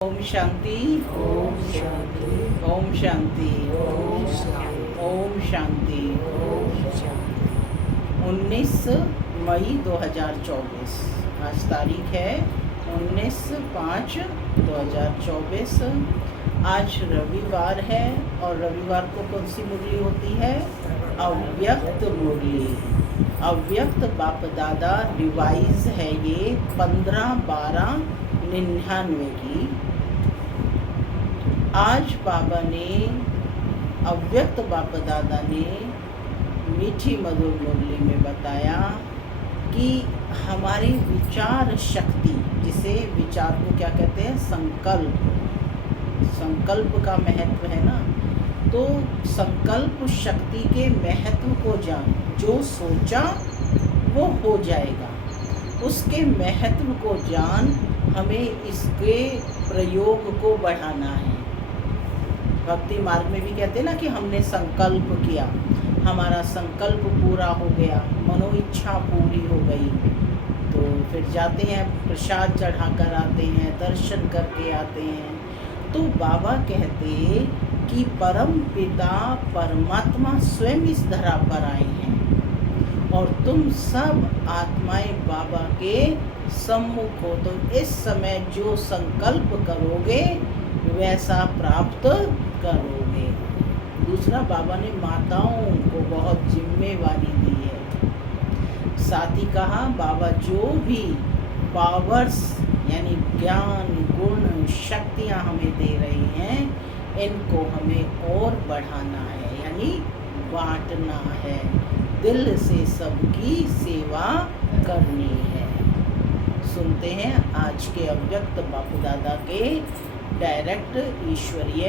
ओम शांति। ओम शांति। ओम शांति। ओम शांति। ओम शांति। ओम शांति। 19 मई 2024। आज तारीख है 19/5/2024। आज रविवार है और रविवार को कौन सी मुरली होती है? अव्यक्त मुरली। अव्यक्त बाप दादा रिवाइज है ये 15/12/99 की। आज बाबा ने अव्यक्त बाप दादा ने मीठी मधुर मुरली में बताया कि हमारी विचार शक्ति, जिसे विचार को क्या कहते हैं? संकल्प। संकल्प का महत्व है ना, तो संकल्प शक्ति के महत्व को जान। जो सोचा वो हो जाएगा, उसके महत्व को जान। हमें इसके प्रयोग को बढ़ाना है। भक्ति मार्ग में भी कहते हैं ना कि हमने संकल्प किया, हमारा संकल्प पूरा हो गया, मनो इच्छा पूरी हो गई, तो फिर जाते हैं, प्रसाद चढ़ा कर आते हैं, दर्शन करके आते हैं। तो बाबा कहते कि परम पिता परमात्मा स्वयं इस धरा पर आए हैं और तुम सब आत्माएं बाबा के सम्मुख हो। तो इस समय जो संकल्प करोगे वैसा प्राप्त करोगे। दूसरा, बाबा ने माताओं को बहुत जिम्मेवारी दी है। साथ ही कहा बाबा जो भी पावर्स यानी ज्ञान गुण शक्तियाँ हमें दे रहे हैं, इनको हमें और बढ़ाना है, यानी बांटना है, दिल से सबकी सेवा करनी है। सुनते हैं आज के अव्यक्त बापू दादा के डायरेक्ट ईश्वरीय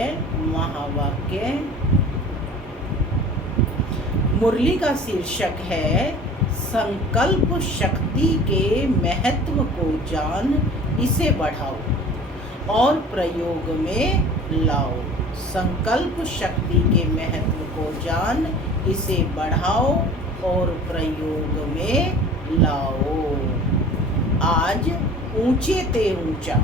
महावाक्य। मुरली का शीर्षक है संकल्प शक्ति के महत्व को जान, इसे बढ़ाओ और प्रयोग में लाओ। संकल्प शक्ति के महत्व को जान, इसे बढ़ाओ और प्रयोग में लाओ। आज ऊंचे ते ऊंचा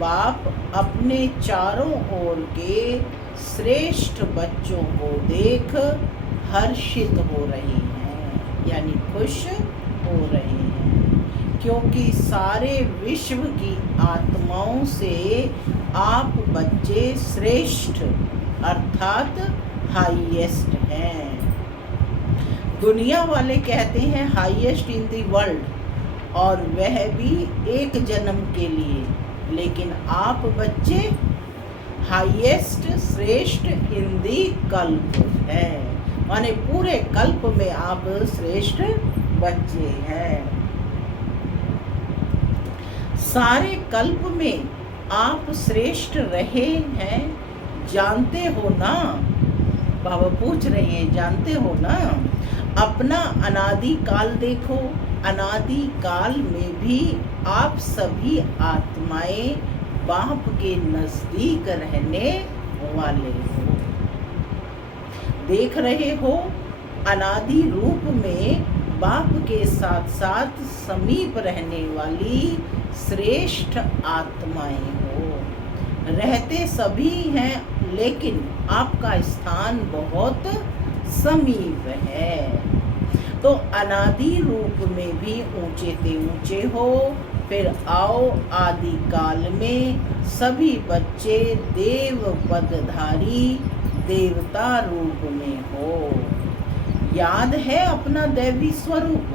बाप अपने चारों ओर के श्रेष्ठ बच्चों को देख हर्षित हो रहे हैं, यानी खुश हो रहे हैं, क्योंकि सारे विश्व की आत्माओं से आप बच्चे श्रेष्ठ अर्थात हाईएस्ट हैं। दुनिया वाले कहते हैं हाईएस्ट इन द वर्ल्ड, और वह भी एक जन्म के लिए, लेकिन आप बच्चे हाईएस्ट श्रेष्ठ इन दी कल्प हैं, माने पूरे कल्प में आप श्रेष्ठ बच्चे हैं। सारे कल्प में आप श्रेष्ठ रहे हैं, जानते हो ना? बाबा पूछ रहे हैं, जानते हो ना? अपना अनादि काल देखो, अनादि काल में भी आप सभी आत्माएं बाप के नजदीक रहने वाले हो। देख रहे हो, अनादि रूप में बाप के साथ साथ समीप रहने वाली श्रेष्ठ आत्माएं हो। रहते सभी हैं, लेकिन आपका स्थान बहुत समीप है। तो अनादि रूप में भी ऊंचे ते ऊंचे हो। फिर आओ आदि काल में सभी बच्चे देव पदधारी देवता रूप में हो। याद है अपना दैवी स्वरूप?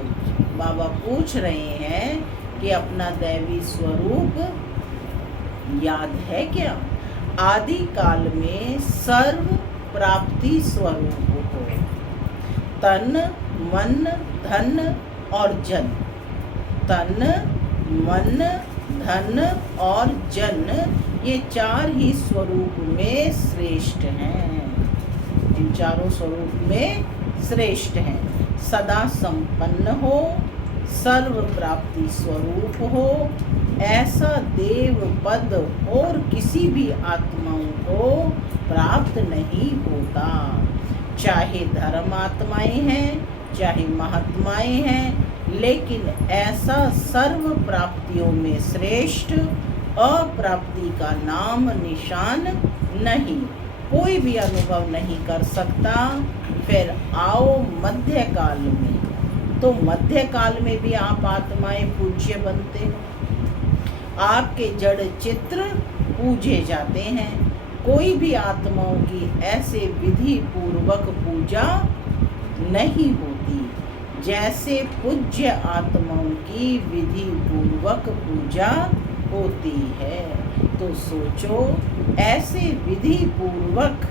बाबा पूछ रहे हैं कि अपना दैवी स्वरूप याद है क्या? आदि काल में सर्व प्राप्ति स्वरूप हो। तन मन धन और जन। तन मन धन और जन, ये चार ही स्वरूप में श्रेष्ठ हैं। इन चारों स्वरूप में श्रेष्ठ हैं। सदा संपन्न हो, सर्व प्राप्ति स्वरूप हो, ऐसा देव पद और किसी भी आत्माओं को प्राप्त नहीं होता। चाहे धर्म आत्माएं हैं, चाहे महात्माएं हैं, लेकिन ऐसा सर्व प्राप्तियों में श्रेष्ठ अप्राप्ति का नाम निशान नहीं, कोई भी अनुभव नहीं कर सकता। फिर आओ मध्य काल में, तो मध्य काल में भी आप आत्माएं पूज्य बनते हो, आपके जड़ चित्र पूजे जाते हैं। कोई भी आत्माओं की ऐसे विधि पूर्वक पूजा नहीं होती जैसे पूज्य आत्माओं की विधि पूर्वक पूजा होती है। तो सोचो, ऐसे विधि पूर्वक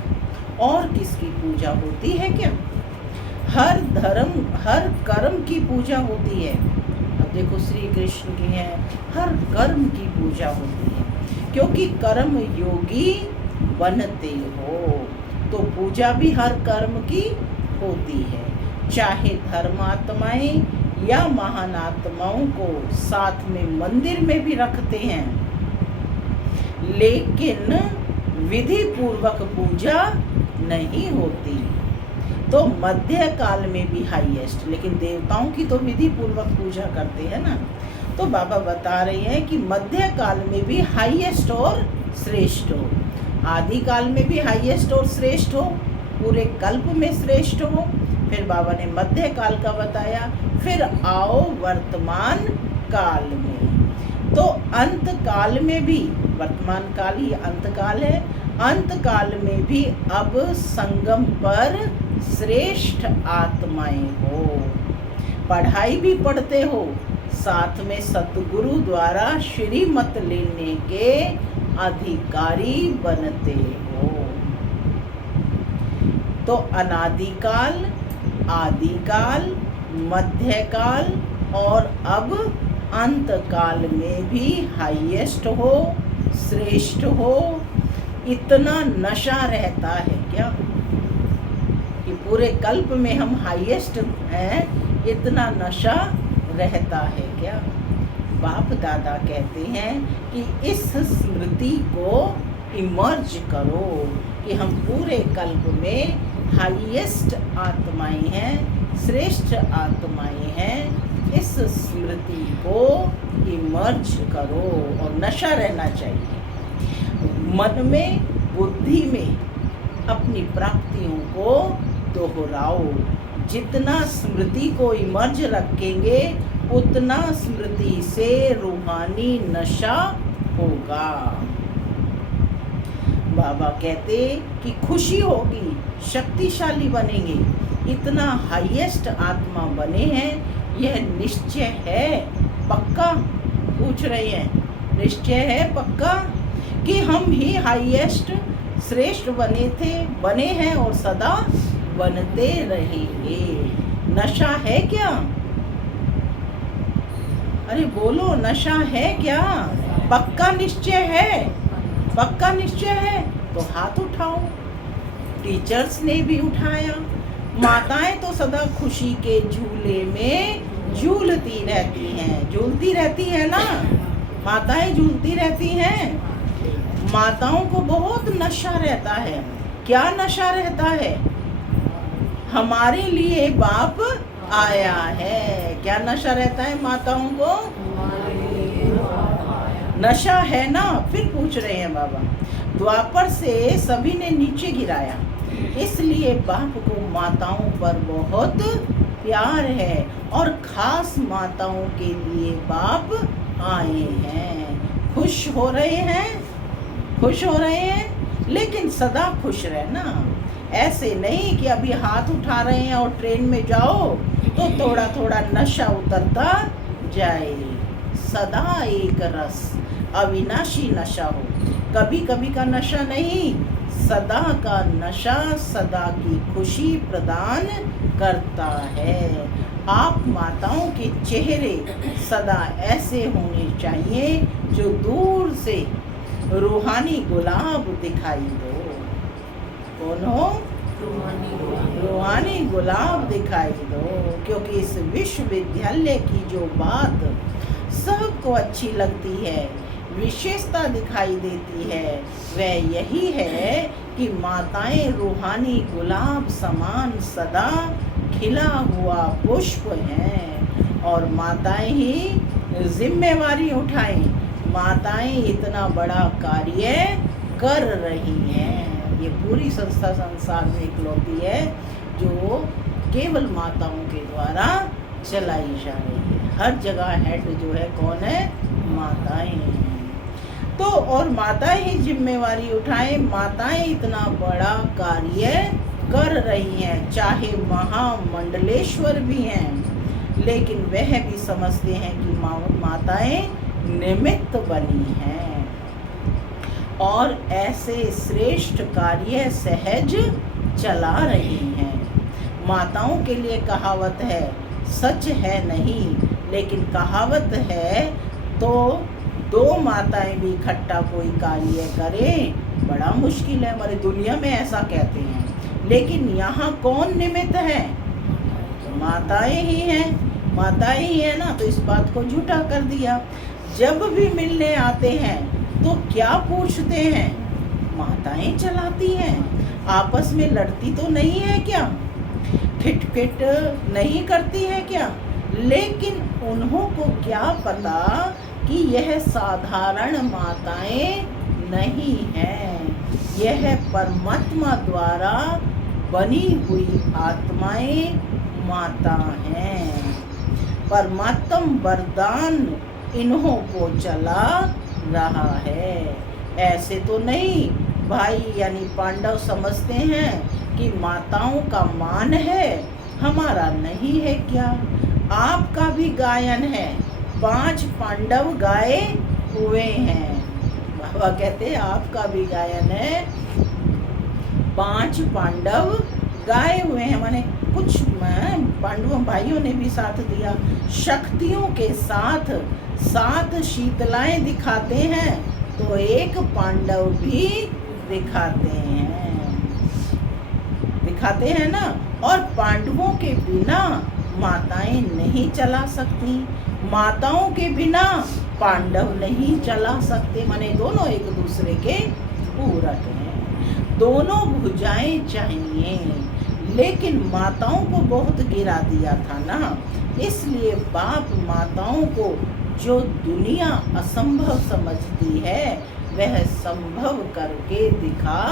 और किसकी पूजा होती है क्या? हर धर्म, हर कर्म की पूजा होती है। अब देखो, श्री कृष्ण की है, हर कर्म की पूजा होती है, क्योंकि कर्म योगी बनते हो, तो पूजा भी हर कर्म की होती है। चाहे धर्मात्माएं या महान आत्माओं को साथ में मंदिर में भी रखते हैं, लेकिन विधि पूर्वक पूजा नहीं होती। तो मध्य काल में भी हाईएस्ट, लेकिन देवताओं की तो विधि पूर्वक पूजा करते हैं ना। तो बाबा बता रहे हैं कि मध्य काल में भी हाईएस्ट और श्रेष्ठ हो, आदि काल में भी हाईएस्ट और श्रेष्ठ हो, पूरे कल्प में श्रेष्ठ हो। फिर बाबा ने मध्य काल का बताया। फिर आओ वर्तमान काल में, तो अंत काल में भी, वर्तमान काल ही अंत काल है, अंत काल में भी अब संगम पर श्रेष्ठ आत्माएं हो, पढ़ाई भी पढ़ते हो, साथ में सतगुरु द्वारा श्रीमत लेने के अधिकारी बनते हो। तो अनादिकाल, आदिकाल, मध्यकाल और अब अंत काल में भी हाईएस्ट हो, श्रेष्ठ हो। इतना नशा रहता है क्या कि पूरे कल्प में हम हाईएस्ट हैं? इतना नशा रहता है क्या? बाप दादा कहते हैं कि इस स्मृति को इमर्ज करो कि हम पूरे कल्प में हाईएस्ट आत्माएं हैं, श्रेष्ठ आत्माएं हैं। इस स्मृति को इमर्ज करो और नशा रहना चाहिए। मन में, बुद्धि में अपनी प्राप्तियों को दोहराओ। जितना स्मृति को इमर्ज रखेंगे, उतना स्मृति से रूहानी नशा होगा। बाबा कहते कि खुशी होगी, शक्तिशाली बनेंगे, इतना हाईएस्ट आत्मा बने हैं, यह निश्चय है, पक्का? पूछ रहे हैं, निश्चय है पक्का कि हम ही हाईएस्ट श्रेष्ठ बने हैं और सदा बनते रहेंगे। नशा है क्या? अरे बोलो, नशा है क्या? पक्का निश्चय है? पक्का निश्चय है तो हाथ उठाओ। टीचर्स ने भी उठाया। माताएं तो सदा खुशी के झूले में झूलती रहती हैं, झूलती रहती है ना, माताएं झूलती रहती हैं। माताओं को बहुत नशा रहता है। क्या नशा रहता है? हमारे लिए बाप आया है। क्या नशा रहता है माताओं को? नशा है ना। फिर पूछ रहे हैं बाबा, द्वापर से सभी ने नीचे गिराया, इसलिए बाप को माताओं पर बहुत प्यार है और खास माताओं के लिए बाप आए हैं। खुश हो रहे हैं, खुश हो रहे हैं, लेकिन सदा खुश रहना। ऐसे नहीं कि अभी हाथ उठा रहे हैं और ट्रेन में जाओ तो थोड़ा थोड़ा नशा उतरता जाए। सदा एक रस, अविनाशी नशा हो, कभी कभी का नशा नहीं, सदा का नशा सदा की खुशी प्रदान करता है। आप माताओं के चेहरे सदा ऐसे होने चाहिए जो दूर से रूहानी गुलाब दिखाई दो। कौन हो? रूहानी गुलाब दिखाई दो, क्योंकि इस विश्वविद्यालय की जो बात सबको अच्छी लगती है, विशेषता दिखाई देती है, वह यही है कि माताएं रूहानी गुलाब समान सदा खिला हुआ पुष्प हैं और माताएं ही जिम्मेवारी उठाएं, माताएं इतना बड़ा कार्य कर रही हैं। ये पूरी संस्था संसार में इकलौती है जो केवल माताओं के द्वारा चलाई जा रही है। हर जगह हेड जो है कौन है? माताएं हैं। तो और माताएं ही जिम्मेवारी उठाएं। माताएं इतना बड़ा कार्य कर रही हैं, चाहे महामंडलेश्वर भी हैं, लेकिन वह भी समझते हैं कि माताएं निमित्त बनी हैं और ऐसे श्रेष्ठ कार्य सहज चला रही हैं। माताओं के लिए कहावत है, सच है नहीं, लेकिन कहावत है तो दो माताएं भी इकट्ठा कोई कार्य करें बड़ा मुश्किल है। हमारी दुनिया में ऐसा कहते हैं, लेकिन यहाँ कौन निमित्त है? माताएं ही हैं। माताएं ही है ना, तो इस बात को झूठा कर दिया। जब भी मिलने आते हैं तो क्या पूछते हैं? माताएं चलाती हैं। आपस में लड़ती तो नहीं है क्या? खिटखिट नहीं करती है क्या? लेकिन उन्हों को क्या पता कि यह साधारण माताएं नहीं हैं, यह परमात्मा द्वारा बनी हुई आत्माएं माता हैं। परमात्म वरदान इन्हों को चला रहा है। ऐसे तो नहीं भाई यानी पांडव समझते हैं कि माताओं का मान है, हमारा नहीं है क्या? आपका भी गायन है, 5 पांडव गाए हुए हैं। बाबा कहते हैं आपका भी गायन है, 5 पांडव गाए हुए हैं। माने कुछ पांडवों भाइयों ने भी साथ दिया। शक्तियों के साथ 7 शीतलाएं दिखाते हैं तो एक पांडव भी दिखाते हैं ना। और पांडवों के बिना माताएं नहीं चला सकती, माताओं के बिना पांडव नहीं चला सकते। माने दोनों एक दूसरे के पूरक हैं, दोनों भुजाएं चाहिए। लेकिन माताओं को बहुत गिरा दिया था ना, इसलिए बाप माताओं को जो दुनिया असंभव समझती है वह संभव करके दिखा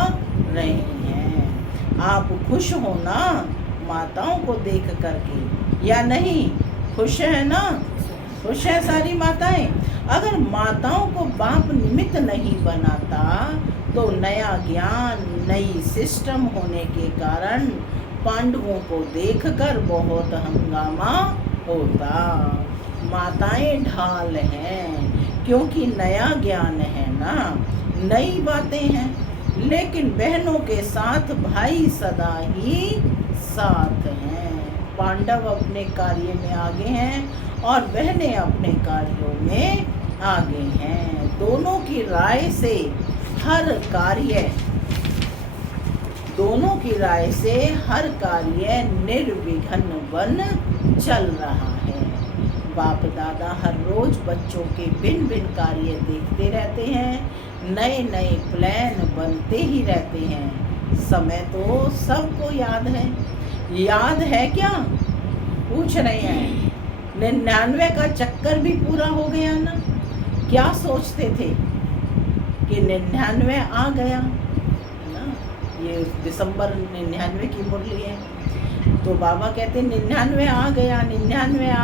रही हैं। आप खुश हो ना माताओं को देख करके या नहीं? खुश है ना? खुश है सारी माताएं। अगर माताओं को बाप निमित्त नहीं बनाता तो नया ज्ञान नई सिस्टम होने के कारण पांडवों को देखकर बहुत हंगामा होता। माताएं ढाल हैं क्योंकि नया ज्ञान है ना, नई बातें हैं। लेकिन बहनों के साथ भाई सदा ही साथ हैं। पांडव अपने कार्य में आगे हैं और बहनें अपने कार्यों में आगे हैं। दोनों की राय से हर कार्य निर्विघ्न बन चल रहा है। बाप दादा हर रोज बच्चों के भिन्न भिन्न कार्य देखते रहते हैं, नए नए प्लान बनते ही रहते हैं। समय तो सबको याद है क्या? पूछ रहे हैं। 99 का चक्कर भी पूरा हो गया ना। क्या सोचते थे कि 99 आ गया ना, ये दिसंबर 99 की मुरली है। तो बाबा कहते 99 आ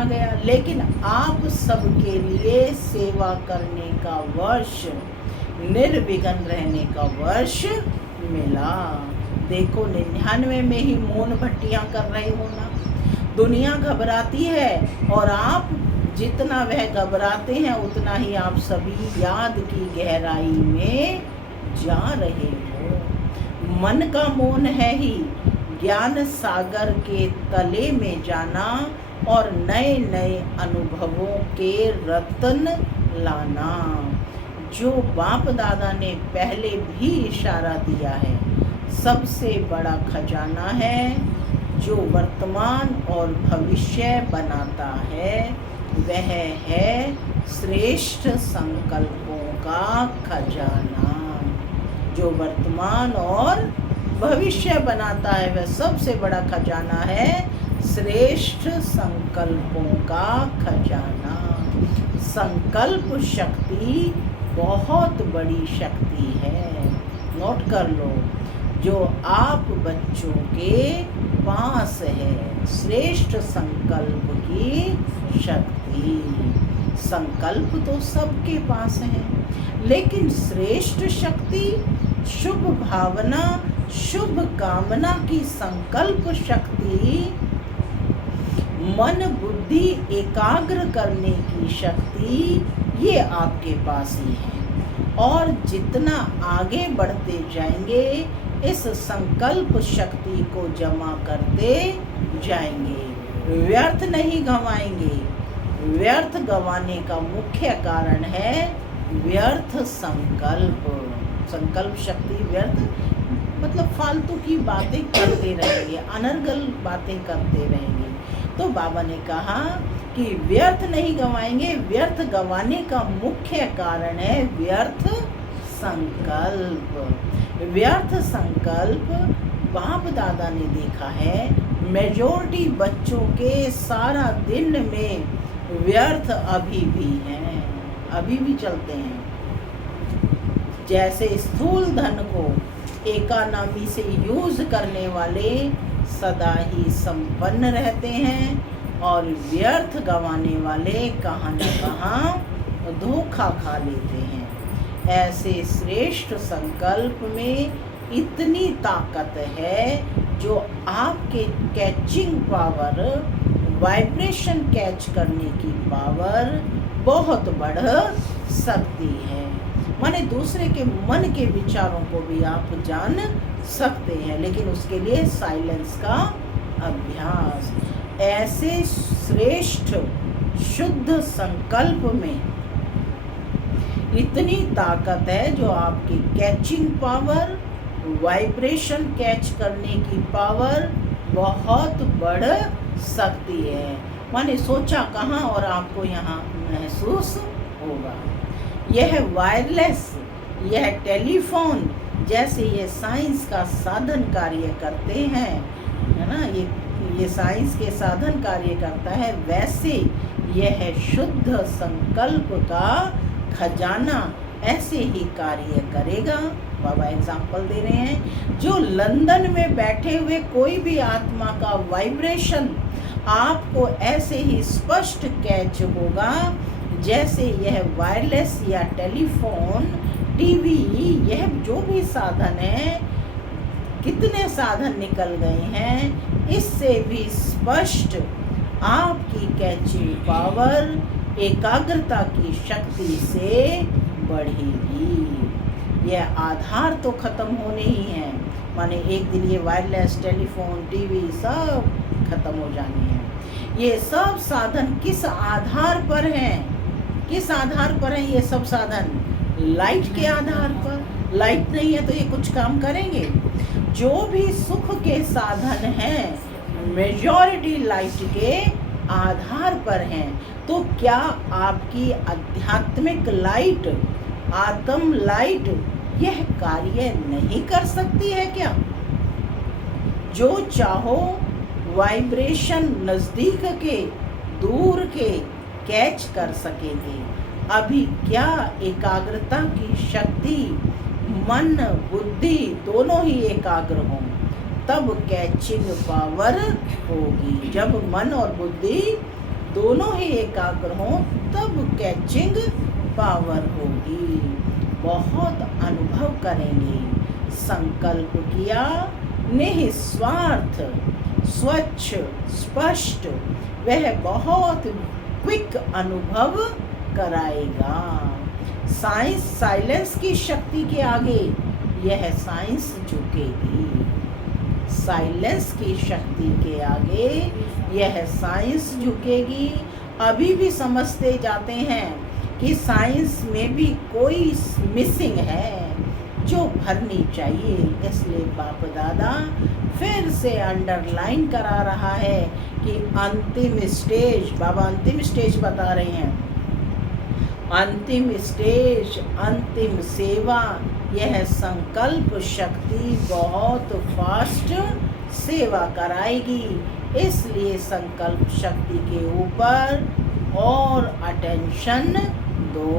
गया, लेकिन आप सबके लिए सेवा करने का वर्ष, निर्विघ्न रहने का वर्ष मिला। देखो 99 में ही मौन भट्टियां कर रहे हो ना। दुनिया घबराती है और आप जितना वह घबराते हैं उतना ही आप सभी याद की गहराई में जा रहे हो। मन का मौन है ही ज्ञान सागर के तले में जाना और नए नए अनुभवों के रत्न लाना। जो बाप दादा ने पहले भी इशारा दिया है, सबसे बड़ा खजाना है जो वर्तमान और भविष्य बनाता है, वह है श्रेष्ठ संकल्पों का खजाना। जो वर्तमान और भविष्य बनाता है वह सबसे बड़ा खजाना है श्रेष्ठ संकल्पों का खजाना। संकल्प शक्ति बहुत बड़ी शक्ति है। नोट कर लो, जो आप बच्चों के पास है, श्रेष्ठ संकल्प की शक्ति। संकल्प तो सबके पास है, लेकिन श्रेष्ठ शक्ति, शुभ भावना, शुभ कामना की संकल्प शक्ति, मन बुद्धि एकाग्र करने की शक्ति, ये आपके पास ही है। और जितना आगे बढ़ते जाएंगे, इस संकल्प शक्ति को जमा करते जाएंगे, व्यर्थ नहीं गंवाएंगे। व्यर्थ गंवाने का मुख्य कारण है व्यर्थ संकल्प। संकल्प शक्ति व्यर्थ मतलब फालतू की बातें करते रहेंगे, अनर्गल बातें करते रहेंगे। तो बाबा ने कहा कि व्यर्थ नहीं गंवाएंगे, व्यर्थ गंवाने का मुख्य कारण है व्यर्थ संकल्प। व्यर्थ संकल्प बाप दादा ने देखा है, मेजॉरिटी बच्चों के सारा दिन में व्यर्थ अभी भी हैं, अभी भी चलते हैं। जैसे स्थूल धन को एकानामी से यूज करने वाले सदा ही संपन्न रहते हैं, और व्यर्थ गंवाने वाले कहाँ न कहाँ धोखा खा लेते हैं। ऐसे श्रेष्ठ संकल्प में इतनी ताकत है, जो आपके कैचिंग पावर, वाइब्रेशन कैच करने की पावर बहुत बढ़ सकती है। माने दूसरे के मन के विचारों को भी आप जान सकते हैं, लेकिन उसके लिए साइलेंस का अभ्यास। ऐसे श्रेष्ठ शुद्ध संकल्प में इतनी ताकत है, जो आपकी कैचिंग पावर, वाइब्रेशन कैच करने की पावर बहुत बढ़ सकती है। माने सोचा कहाँ और आपको यहाँ महसूस होगा। यह वायरलेस, यह टेलीफोन जैसे ये साइंस का साधन कार्य करते हैं, है ना, ये साइंस के साधन कार्य करता है, वैसे यह शुद्ध संकल्प का खजाना ऐसे ही कार्य करेगा। बाबा एग्जाम्पल दे रहे हैं, जो लंदन में बैठे हुए कोई भी आत्मा का वाइब्रेशन आपको ऐसे ही स्पष्ट कैच होगा, जैसे यह वायरलेस या टेलीफोन, टीवी, यह जो भी साधन है, कितने साधन निकल गए हैं, इससे भी स्पष्ट आपकी कैचिंग पावर एकाग्रता की शक्ति से बढ़ेगी। यह आधार तो खत्म होने ही हैं, माने एक दिन ये वायरलेस, टेलीफोन, टीवी सब खत्म हो जाने हैं। ये सब साधन किस आधार पर हैं? किस आधार पर है ये सब साधन? लाइट के आधार पर। लाइट नहीं है तो ये कुछ काम करेंगे? जो भी सुख के साधन हैं, मेजॉरिटी लाइट के आधार पर हैं। तो क्या आपकी आध्यात्मिक लाइट, आत्म लाइट, यह कार्य नहीं कर सकती है क्या? जो चाहो वाइब्रेशन नजदीक के, दूर के कैच कर सकेंगे। अभी क्या एकाग्रता की शक्ति, मन बुद्धि दोनों ही एकाग्र हों, तब कैचिंग पावर होगी। जब मन और बुद्धि दोनों ही एकाग्र हों, तब कैचिंग पावर होगी। बहुत अनुभव करेंगे। संकल्प किया, निस्वार्थ, स्वच्छ, स्पष्ट, वह बहुत क्विक अनुभव कराएगा। साइंस, साइलेंस की शक्ति के आगे यह साइंस झुकेगी। साइलेंस की शक्ति के आगे यह साइंस झुकेगी। अभी भी समझते जाते हैं कि साइंस में भी कोई मिसिंग है जो भरनी चाहिए। इसलिए बाप दादा फिर से अंडरलाइन करा रहा है कि अंतिम स्टेज, बाबा अंतिम स्टेज बता रहे हैं, अंतिम स्टेज, अंतिम सेवा, यह संकल्प शक्ति बहुत फास्ट सेवा कराएगी। इसलिए संकल्प शक्ति के ऊपर और अटेंशन दो।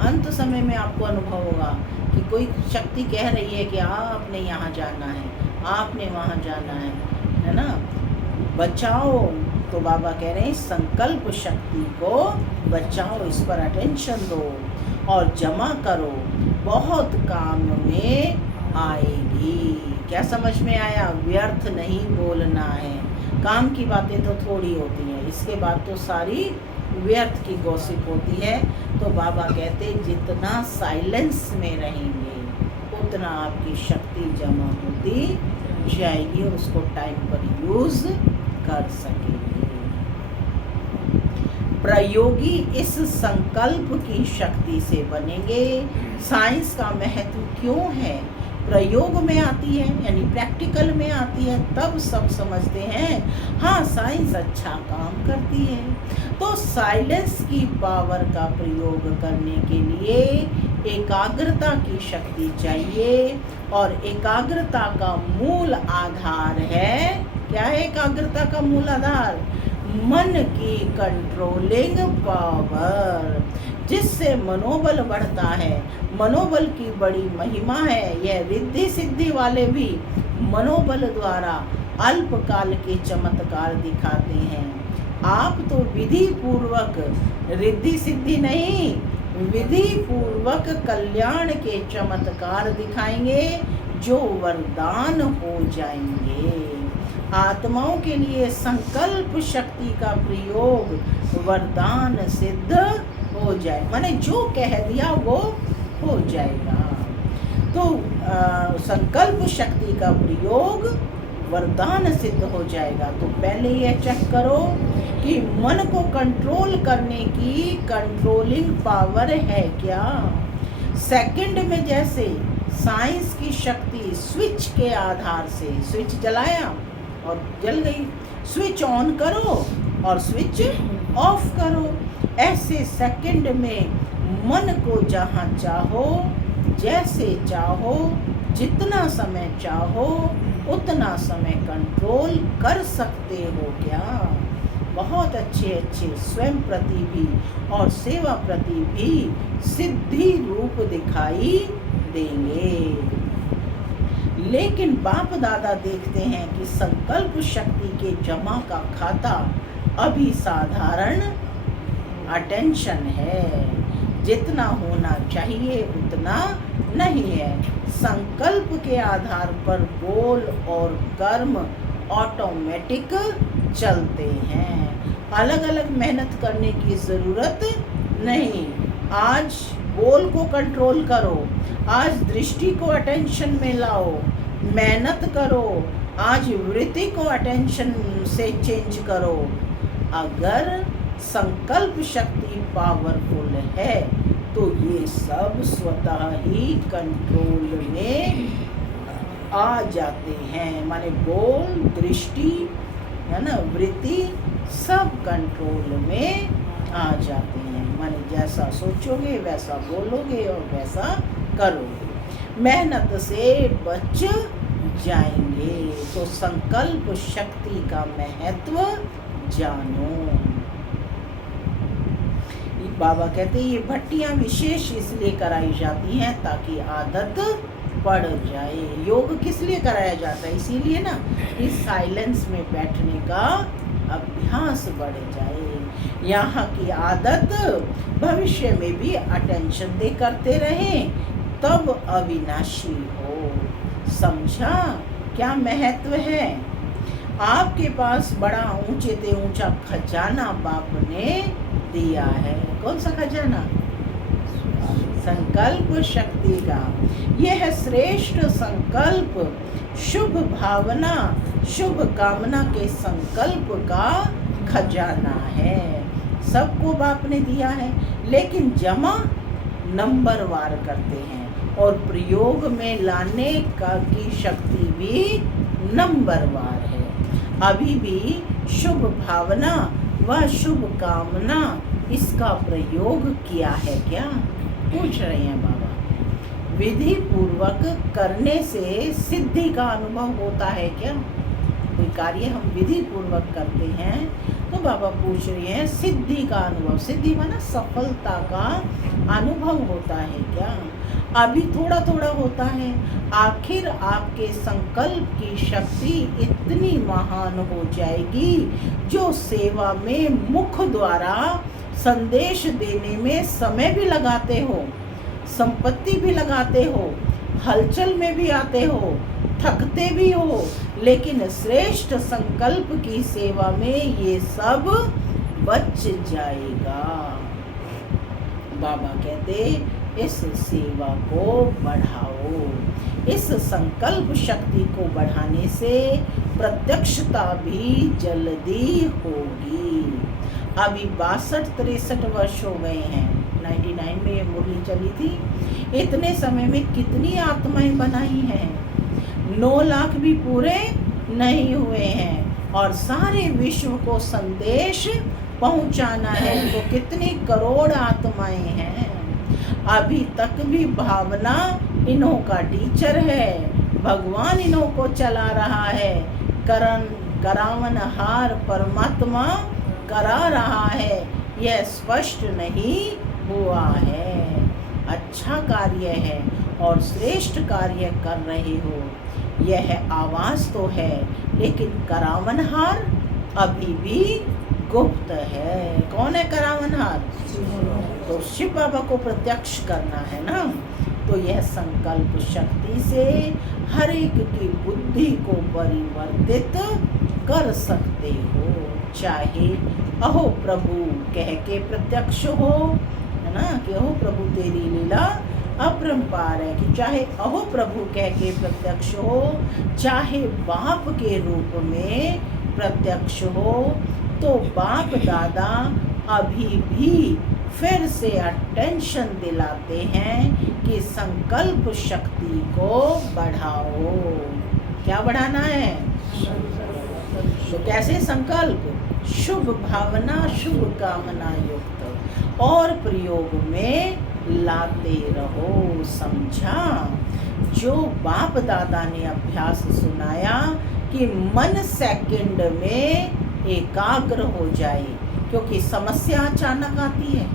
अंत समय में आपको अनुभव होगा कि कोई शक्ति कह रही है कि आपने यहाँ जाना है, आपने वहाँ जाना है ना, बचाओ। तो बाबा कह रहे हैं संकल्प शक्ति को बचाओ, इस पर अटेंशन दो और जमा करो, बहुत काम में आएगी। क्या समझ में आया? व्यर्थ नहीं बोलना है। काम की बातें तो थोड़ी होती हैं, इसके बाद तो सारी व्यर्थ की गॉसिप होती है। तो बाबा कहते जितना साइलेंस में रहेंगे उतना आपकी शक्ति जमा होती जाएगी और उसको टाइम पर यूज कर सकेंगे। प्रयोगी इस संकल्प की शक्ति से बनेंगे। साइंस का महत्व क्यों है? प्रयोग में आती है, यानी प्रैक्टिकल में आती है, तब सब समझते हैं हाँ साइंस अच्छा काम करती है। तो साइलेंस की पावर का प्रयोग करने के लिए एकाग्रता की शक्ति चाहिए और एकाग्रता का मूल आधार है, क्या है एकाग्रता का मूल आधार? मन की कंट्रोलिंग पावर, जिससे मनोबल बढ़ता है। मनोबल की बड़ी महिमा है। यह रिद्धि सिद्धि वाले भी मनोबल द्वारा अल्पकाल के चमत्कार दिखाते हैं। आप तो विधि पूर्वक रिद्धि सिद्धि नहीं, विधि पूर्वक कल्याण के चमत्कार दिखाएंगे जो वरदान हो जाएंगे। आत्माओं के लिए संकल्प शक्ति का प्रयोग वरदान सिद्ध हो जाए, माने जो कह दिया वो हो जाएगा। तो संकल्प शक्ति का प्रयोग वरदान सिद्ध हो जाएगा। तो पहले यह चेक करो कि मन को कंट्रोल करने की कंट्रोलिंग पावर है क्या। सेकंड में जैसे साइंस की शक्ति स्विच के आधार से, स्विच जलाया और जल गई, स्विच ऑन करो और स्विच ऑफ करो, ऐसे सेकंड में मन को जहाँ चाहो, जैसे चाहो, जितना समय चाहो उतना समय कंट्रोल कर सकते हो क्या। बहुत अच्छे अच्छे स्वयं प्रति भी और सेवा प्रति भी सिद्धि रूप दिखाई देंगे। लेकिन बाप दादा देखते हैं कि संकल्प शक्ति के जमा का खाता अभी साधारण अटेंशन है, जितना होना चाहिए उतना नहीं है। संकल्प के आधार पर बोल और कर्म ऑटोमेटिक चलते हैं, अलग अलग मेहनत करने की ज़रूरत नहीं। आज बोल को कंट्रोल करो, आज दृष्टि को अटेंशन में लाओ, मेहनत करो, आज वृत्ति को अटेंशन से चेंज करो। अगर संकल्प शक्ति पावरफुल है तो ये सब स्वतः ही कंट्रोल में आ जाते हैं, माने बोल, दृष्टि, है ना, वृत्ति सब कंट्रोल में आ जाते हैं। माने जैसा सोचोगे वैसा बोलोगे और वैसा करोगे, मेहनत से बच जाएंगे। तो संकल्प शक्ति का महत्व जानो। बाबा कहते हैं ये भट्टियां विशेष इसलिए कराई जाती हैं ताकि आदत पड़ जाए। योग किस लिए कराया जाता है? इसीलिए ना, इस साइलेंस में बैठने का अभ्यास बढ़ जाए, यहाँ की आदत भविष्य में भी अटेंशन दे करते रहें, तब अविनाशी हो। समझा क्या महत्व है? आपके पास बड़ा ऊंचे से ऊंचा खजाना बाप ने दिया है। कौन सा खजाना? संकल्प शक्ति का। यह है श्रेष्ठ संकल्प, शुभ भावना, शुभ कामना के संकल्प का खजाना है। सबको बाप ने दिया है, लेकिन जमा नंबरवार करते हैं और प्रयोग में लाने का की शक्ति भी नंबरवार है। अभी भी शुभ भावना व शुभ कामना इसका प्रयोग किया है क्या? पूछ रहे हैं बाबा। विधि पूर्वक करने से सिद्धि का अनुभव होता है क्या? कोई कार्य हम विधि पूर्वक करते हैं तो बाबा पूछ रहे हैं सिद्धि का अनुभव, सिद्धि माना सफलता का अनुभव होता है क्या? अभी थोड़ा थोड़ा होता है। आखिर आपके संकल्प की शक्ति इतनी महान हो जाएगी जो सेवा में मुख द्वारा संदेश देने में समय भी लगाते हो, संपत्ति भी लगाते हो, हलचल में भी आते हो, थकते भी हो, लेकिन श्रेष्ठ संकल्प की सेवा में ये सब बच जाएगा। बाबा कहते इस सेवा को बढ़ाओ। इस संकल्प शक्ति को बढ़ाने से प्रत्यक्षता भी जल्दी होगी। अभी 62-63 वर्ष हो गए हैं। 99 में ये मुरली चली थी। इतने समय में कितनी आत्माएं बनाई हैं? 9 लाख भी पूरे नहीं हुए हैं और सारे विश्व को संदेश पहुंचाना है तो कितनी करोड़ आत्माएं हैं। अभी तक भी भावना इन्हों का टीचर है, भगवान इन्हों को चला रहा है, करावनहार परमात्मा करा रहा है, यह स्पष्ट नहीं हुआ है। अच्छा कार्य है और श्रेष्ठ कार्य कर रहे हो, यह आवाज तो है, लेकिन करावनहार अभी भी गुप्त है। कौन है करावनहार? तो शिव बाबा को प्रत्यक्ष करना है ना। तो यह संकल्प शक्ति से हर एक की बुद्धि को परिवर्तित कर सकते हो। चाहे अहो प्रभु कह के प्रत्यक्ष हो, है ना, कि अहो प्रभु तेरी लीला अपरंपार है, कि चाहे अहो प्रभु कह के प्रत्यक्ष हो, चाहे बाप के रूप में प्रत्यक्ष हो, तो बाप दादा अभी भी फिर से अटेंशन दिलाते हैं कि संकल्प शक्ति को बढ़ाओ। क्या बढ़ाना है? तो कैसे संकल्प? शुभ भावना, शुभ कामना युक्त और प्रयोग में लाते रहो। समझा? जो बाप दादा ने अभ्यास सुनाया कि मन सेकंड में एकाग्र हो जाए, क्योंकि समस्या अचानक आती है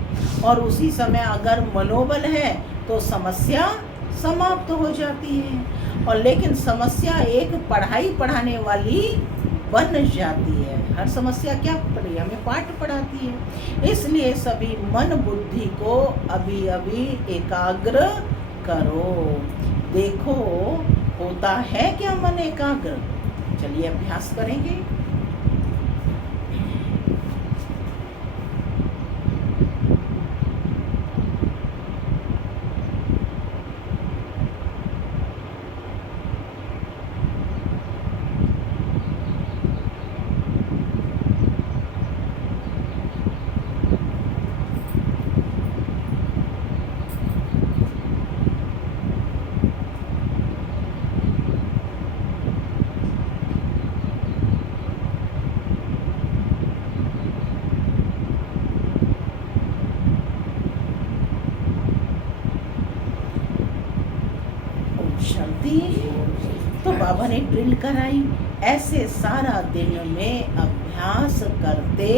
और उसी समय अगर मनोबल है तो समस्या समाप्त हो जाती है। और लेकिन समस्या एक पढ़ाई पढ़ाने वाली बन जाती है। हर समस्या क्या पढ़ी? हमें पाठ पढ़ाती है। इसलिए सभी मन बुद्धि को अभी अभी एकाग्र करो। देखो होता है क्या मन एकाग्र? चलिए अभ्यास करेंगे। शांति। तो बाबा ने ड्रिल कराई, ऐसे सारा दिन में अभ्यास करते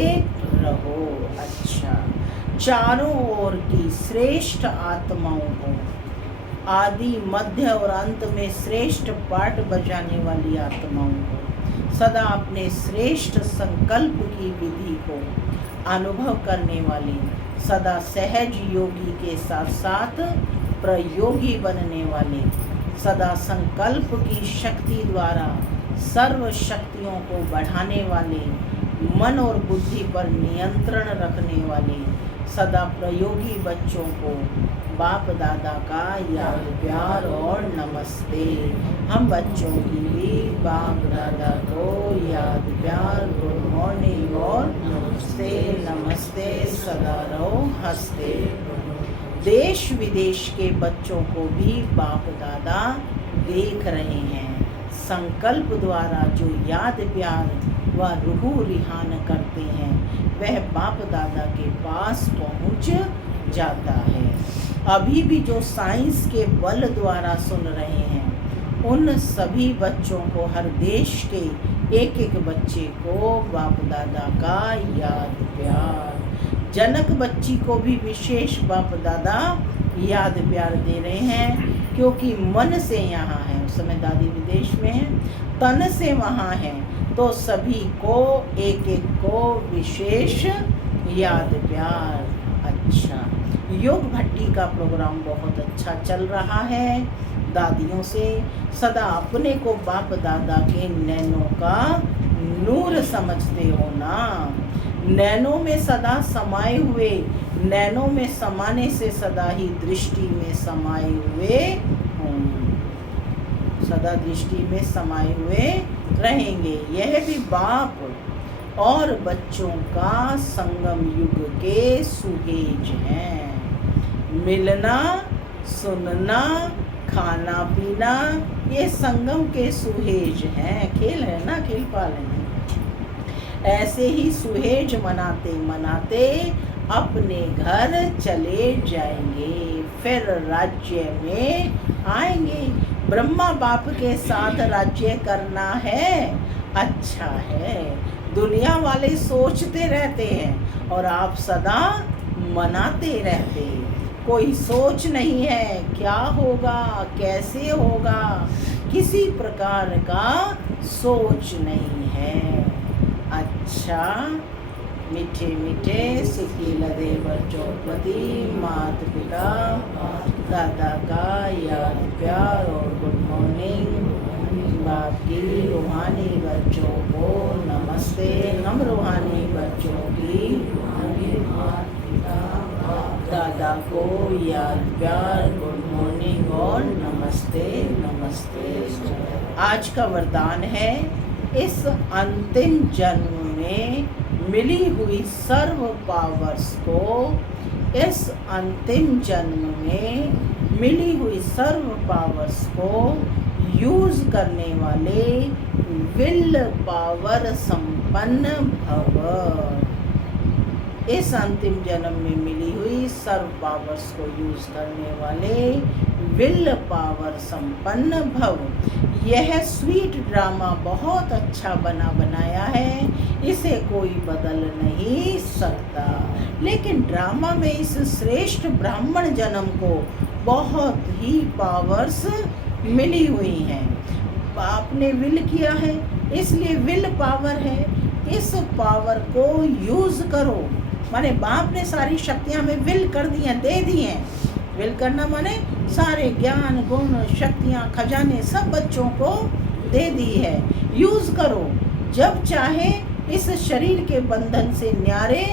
रहो। अच्छा, चारों ओर की श्रेष्ठ आत्माओं को, आदि मध्य और अंत में श्रेष्ठ पाठ बजाने वाली आत्माओं को, सदा अपने श्रेष्ठ संकल्प की विधि को अनुभव करने वाली, सदा सहज योगी के साथ साथ प्रयोगी बनने वाले, सदा संकल्प की शक्ति द्वारा सर्व शक्तियों को बढ़ाने वाले, मन और बुद्धि पर नियंत्रण रखने वाले, सदा प्रयोगी बच्चों को बाप दादा का याद प्यार और नमस्ते। हम बच्चों की भी बाप दादा को याद प्यार, गुड मॉर्निंग और नमस्ते। नमस्ते, सदा रहो हंसते। देश विदेश के बच्चों को भी बाप दादा देख रहे हैं। संकल्प द्वारा जो याद प्यार व रूह रिहान करते हैं वह बाप दादा के पास पहुंच जाता है। अभी भी जो साइंस के बल द्वारा सुन रहे हैं उन सभी बच्चों को हर देश के एक एक बच्चे को बाप दादा का याद प्यार। जनक बच्ची को भी विशेष बाप दादा याद प्यार दे रहे हैं, क्योंकि मन से यहाँ है, उस समय दादी विदेश में है, तन से वहाँ है, तो सभी को एक एक को विशेष याद प्यार। अच्छा, योग भट्टी का प्रोग्राम बहुत अच्छा चल रहा है। दादियों से सदा अपने को बाप दादा के नैनों का नूर समझते हो ना। नैनों में सदा समाये हुए, नैनों में समाने से सदा ही दृष्टि में समाये हुए हों, सदा दृष्टि में समाये हुए रहेंगे। यह भी बाप और बच्चों का संगम युग के सुहेज हैं। मिलना, सुनना, खाना पीना, ये संगम के सुहेज हैं। खेल है ना, खेल पाल है। ऐसे ही सुहेज मनाते मनाते अपने घर चले जाएंगे, फिर राज्य में आएंगे। ब्रह्मा बाप के साथ राज्य करना है, अच्छा है। दुनिया वाले सोचते रहते हैं और आप सदा मनाते रहते। कोई सोच नहीं है क्या होगा, कैसे होगा, किसी प्रकार का सोच नहीं है। अच्छा, मीठे मीठे सिक्की लदे बच्चों प्रति माता पिता दादा का याद प्यार और गुड मॉर्निंग। बाप की रूहानी बच्चों को नमस्ते। हम रूहानी बच्चों की दादा को याद प्यार, गुड मॉर्निंग और नमस्ते नमस्ते। आज का वरदान है, इस अंतिम जन्म में मिली हुई सर्व पावर्स को, इस अंतिम जन्म में मिली हुई सर्व पावर्स को यूज करने वाले विल पावर संपन्न भव। इस अंतिम जन्म में मिली हुई सर्व पावर्स को यूज करने वाले विल पावर संपन्न भव। यह स्वीट ड्रामा बहुत अच्छा बनाया है, इसे कोई बदल नहीं सकता। लेकिन ड्रामा में इस श्रेष्ठ ब्राह्मण जन्म को बहुत ही पावर्स मिली हुई हैं। आपने विल किया है, इसलिए विल पावर है। इस पावर को यूज करो। माने बाप ने सारी शक्तियां हमें विल कर दी हैं, दे दी हैं। विल करना माने सारे ज्ञान गुण शक्तियां खजाने सब बच्चों को दे दी है। यूज करो, जब चाहे इस शरीर के बंधन से न्यारे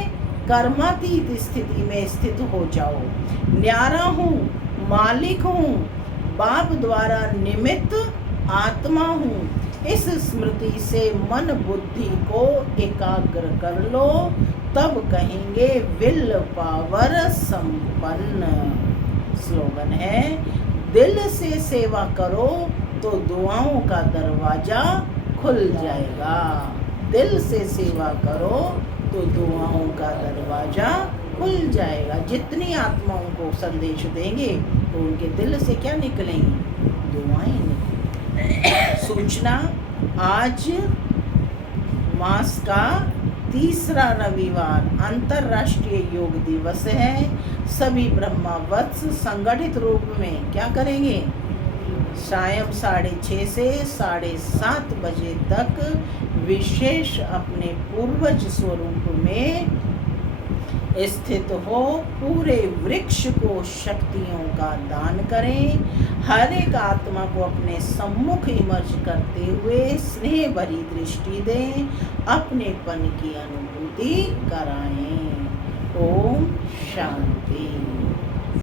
कर्मातीत स्थिति में स्थित हो जाओ। न्यारा हूँ, मालिक हूँ, बाप द्वारा निमित्त आत्मा हूँ। इस स्मृति से मन बुद्धि को एकाग्र कर लो, तब कहेंगे विल पावर संपन्न। स्लोगन है, दिल से सेवा करो तो दुआओं का दरवाजा खुल जाएगा। दिल से सेवा करो तो दुआओं का दरवाजा खुल जाएगा। जितनी आत्माओं को संदेश देंगे तो उनके दिल से क्या निकलेंगी? दुआएं निकलेंगी। सूचना, आज मास का तीसरा रविवार अंतर्राष्ट्रीय योग दिवस है। सभी ब्रह्मा वत्स संगठित रूप में क्या करेंगे? सायं 6:30 से 7:30 बजे तक विशेष अपने पूर्वज स्वरूप में स्थित हो पूरे वृक्ष को शक्तियों का दान करें। हर एक आत्मा को अपने सम्मुख इमर्ज करते हुए स्नेह भरी दृष्टि दें, अपनेपन की अनुभूति कराएं। ओम शांति।